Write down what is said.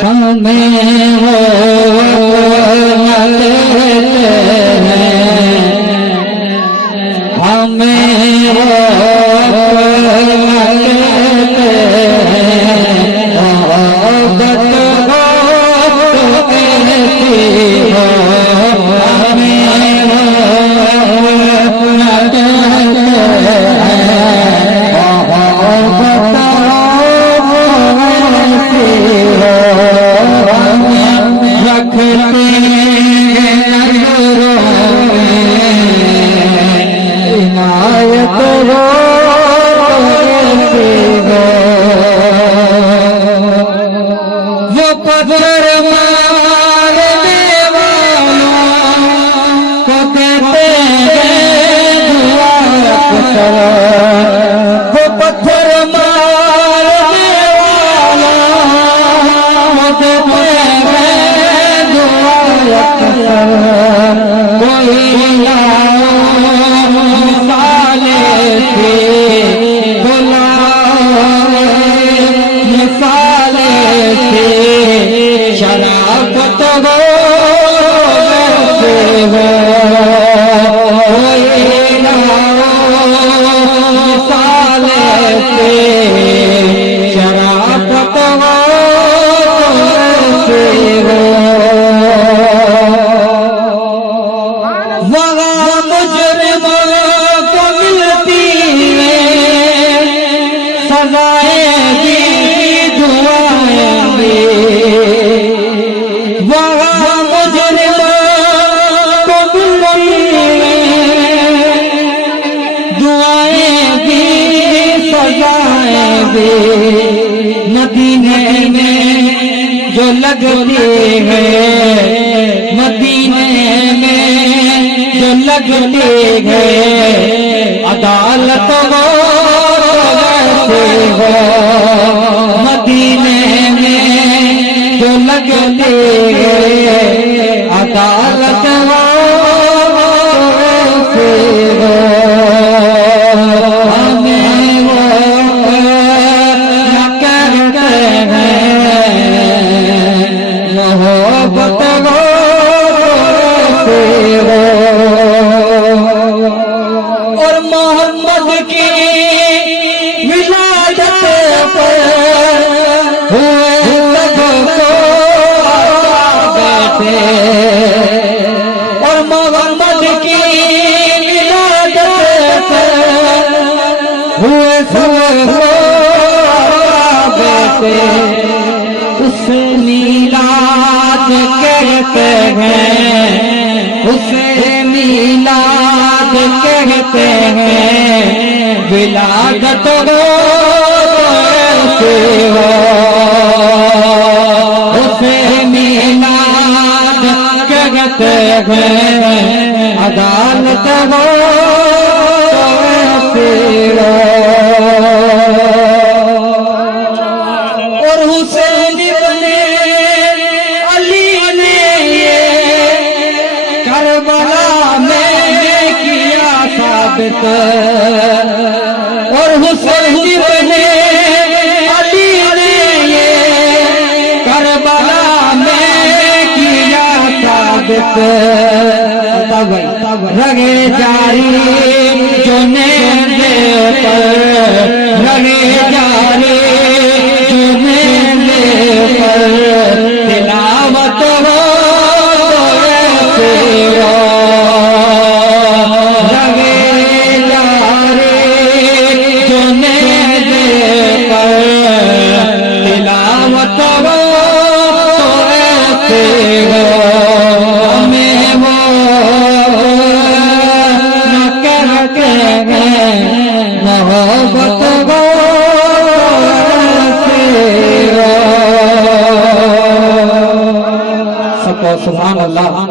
हमें वो हमें मदीने में जो लगते हैं, मदीने में जो लगते हैं, अदालत वो वैसे हो। मदीने में जो लगते हैं, अदालत वो वैसे हो। और मोहम्मद की विलादत पर हुए सबको बैठे, और मोहम्मद की विलादत पर हुए सबको बैठे। उसे मीलाद कहते हैं, उसे मीलाद कहते हैं, विलादत से हो। उसे मीलाद कहते हैं, अदालत से हो। और हुसैन इब्ने अली ने ये करबला में किया साबित, और हुसैन इब्ने अली ने ये करबला में किया साबित। रगे जारी जो नेज़े पर, रगे जारी जो नेज़े पर, तिलावत हो ऐसे हो। रगे जारी जो नेज़े पर, तिलावत हो ऐसे हो। हमें वो मोहब्बत सबको सुभान अल्लाह।